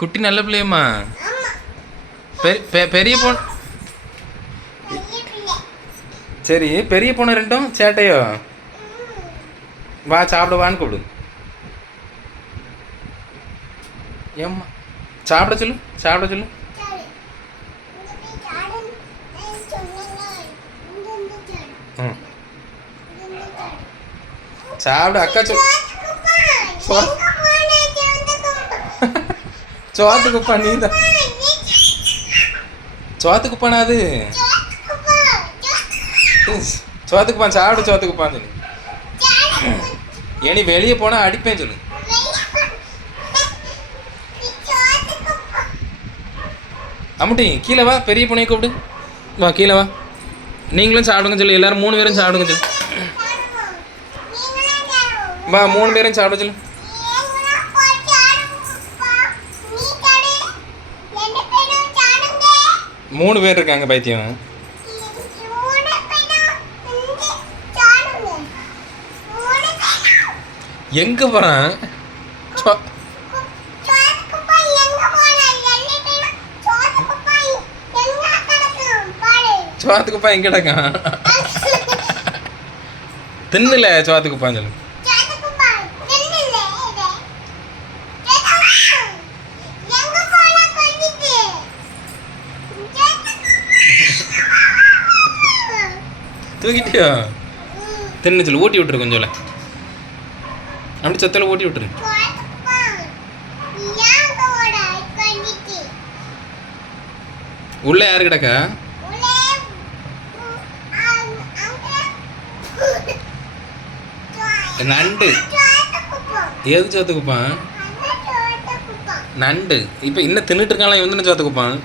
குட்டி நல்ல பிள்ளையம்மா. பெரிய பொண்ணு சரி பெரிய பொண்ணு ரெண்டும் சேட்டையோ? வா சாப்பிடுவான்னு கூப்பிடு. ஏம்மா? சாப்பிட சொல்லு சாப்பிட சொல்லு. ம். சாப்பிடு அக்கா சொல் சோத்துக்கு பண்ணி தான் சோத்துக்கு பண்ணாது சோத்துக்கு பான் சாப்பிடு சோத்துக்கு பான் சொல்லு. ஏனி வெளியே போனா அடிப்பேன் சொல்லு. அம்முட்டி கீழே வா பெரிய பொண்ணையை கூப்பிடு. வா கீழே வா. நீங்களும் சாப்பிடுங்க சொல்லு எல்லாரும் மூணு பேரும் சாப்பிடுங்க சொல்லு. வா மூணு பேரும் சாப்பிட சொல்லு. மூணு பேர் இருக்காங்க பைத்தியம். எங்க போறான்? சோ- சோத்துக்குப்பா எங்க கிடக்கான்? தின்னுல சோத்துக்குப்பான்னு சொல்லு. தூக்கிட்டியா? தின்னு சொல்லு ஊட்டி விட்டுரு கொஞ்சம் அப்படி சத்தில் ஊட்டி விட்டுரு. உள்ள யாரு கிடக்கா? நண்டு. எது சோத்துக்குப்பான் நண்டு. இப்போ இன்னும் தின்னுட்டு இருக்காங்களா இவன் தானே சோத்துக்குப்பான்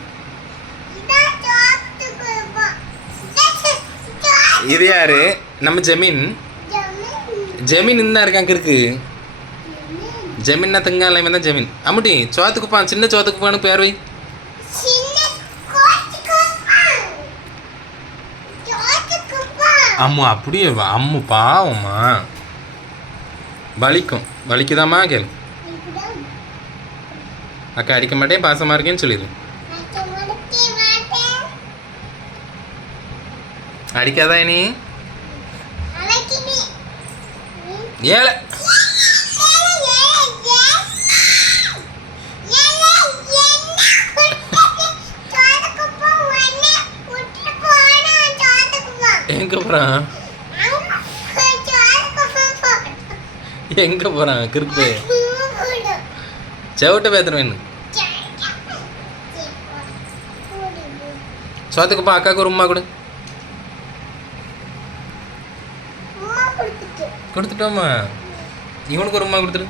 இது யாரு? நம்ம ஜமீன். ஜமீன் இருந்தா இருக்காங்க இருக்கு ஜமீன்னா திங்கால இவன் தான் ஜமீன். அம்முட்டி சோத்துக்குப்பான் சின்ன சோத்துக்குப்பான்னு பேர் வை. அம்மு அப்படியே அம்மு பாவம்மா. வலிக்கும். வலிக்குதாம்மா கேளு. அக்கா அடிக்க மாட்டேன் பாசமாக இருக்கேன்னு சொல்லிடு. அடிக்காதா நீ ஏழை. எங்க போறான்? எங்க போறான்? கிறுக்கு. செவட்ட பேத்துருவேன் சோத்துக்குப்பா அக்காவுக்கு ஒரு உமா கொடு. கொடுத்துட்டோமா? இவனுக்கு ஒரு உமா கொடுத்துரு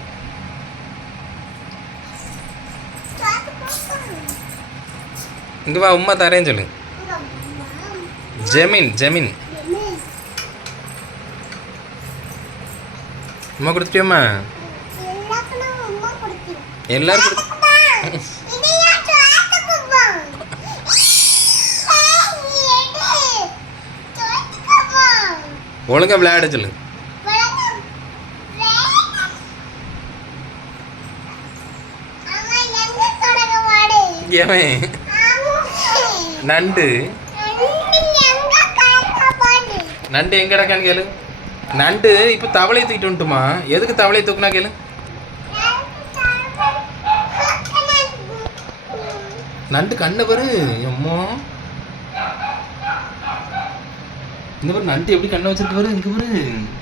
இங்க வா உமா தரேன்னு சொல்லு. ஜமீன் ஜமீன். உமா கொடுத்துட்டியோம்மா? எல்லாரும் ஒழுங்கா விளையாட சொல்லு. எவன் நண்டு. நண்டு எங்க கிடக்கான்னு கேளு. நண்டு இப்போ தவளை தூக்கிட்டு வந்துட்டுமா? எதுக்கு தவளை தூக்குனா கேளு. நண்டு கண்ணை பாரு. எம்மோ. இந்த பாரு நண்டு எப்படி கண்ணை வச்சிருக்கு பாரு இங்க பாரு.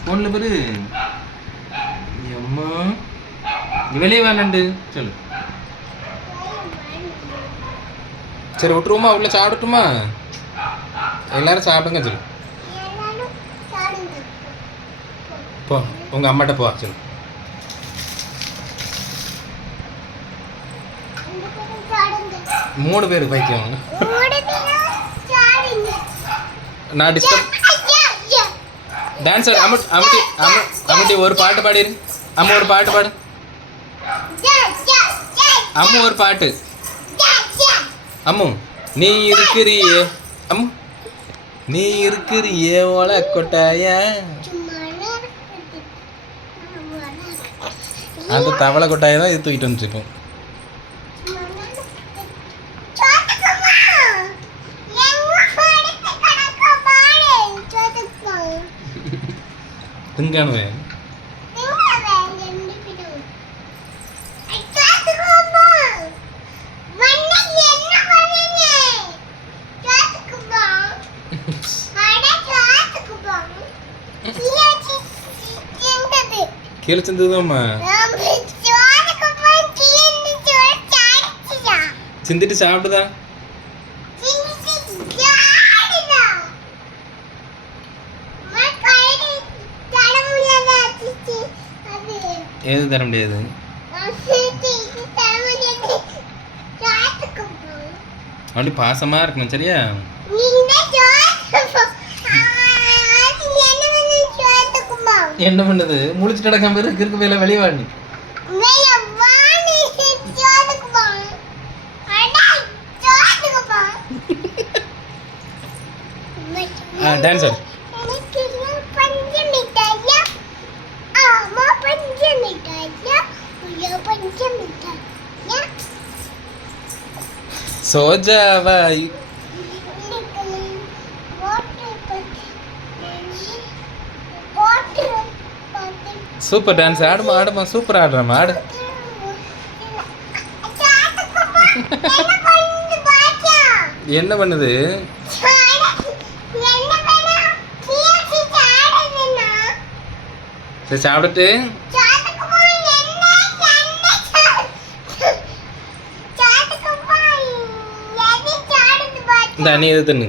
போன்ல பாரு. எம்மா. வெளியே வா நண்டு. சொல்லு. சரி விட்டுருவோமா? உள்ள சாப்பிடட்டுமா? எல்லாரும் சாப்பிடுங்க சொல்லு போ உங்க அம்மாட்ட போ சொல்லு மூணு பேர் பைத்தியம் நான் டிஸ்டர்ப் டான்ஸர் அம்மட் அம்மட்டி அம்ம அம்மட்டி ஒரு பாட்டு பாடிரு. அம்மா ஒரு பாட்டு பாடு. அம்மு ஒரு பாட்டு. அம்மு நீ இருக்கிறியே. அம்மு நீ இருக்கிறியே ஓல கொட்டாய அந்த தவளை கொட்டாயை தான் இது தூக்கிட்டு வந்துருக்கோம் திங்கானுவே கீழே சிந்ததும்மா சிந்திட்டு சாப்பிடுதா? ஏது தர முடியாது அப்படி பாசமா இருக்கணும் சரியா? என்ன பண்ணுது முழிச்சிட்டு கிடக்காம இருக்கு இருக்கு வேலை வெளியே வாடி டான்ஸ் ஆடு சூப்பர் டான்ஸ் ஆடுமா ஆடுமா சூப்பர் ஆடுறமா ஆடு. என்ன பண்ணுது? சரி சாப்பிட்டுட்டு. இந்த நீ இது தின்னு?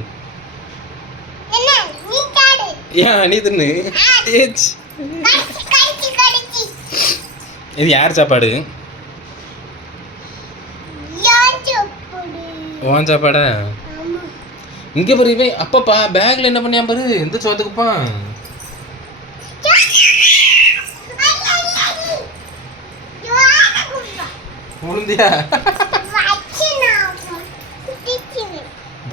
ஏன் நீ தின்னு. இது யார் சாப்பாடு? உன் சாப்பாடா? இங்கே பாரு இவன் அப்பப்பா பேக்ல என்ன பண்ணியா பாரு எந்த சோத்துக்குப்பா உளுந்தியா?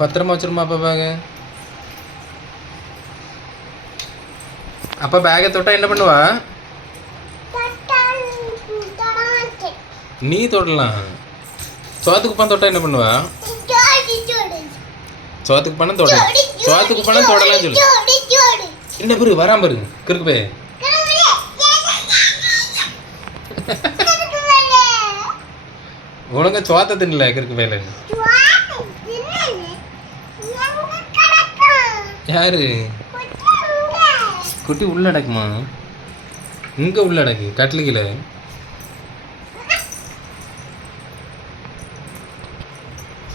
பத்திரமா வச்சிருமா அப்பா பேக அப்பா பேக்கை தொட்டா என்ன பண்ணுவா? நீ தொடலாம். சோத்துக்கு பணம் தொட்டா என்ன பண்ணுவா? சோத்துக்கு பணம் தொட. சோத்துக்கு பணம் தொடலாம் சொல்லு. என்ன பாரு வராம பாரு. கிறுக்கு பே உனக்கு சோத்த தின்னல கிறுக்கு பேல யாரு? குட்டி உள்ள அடக்குமா இங்க உள்ள அடக்கு கீழே.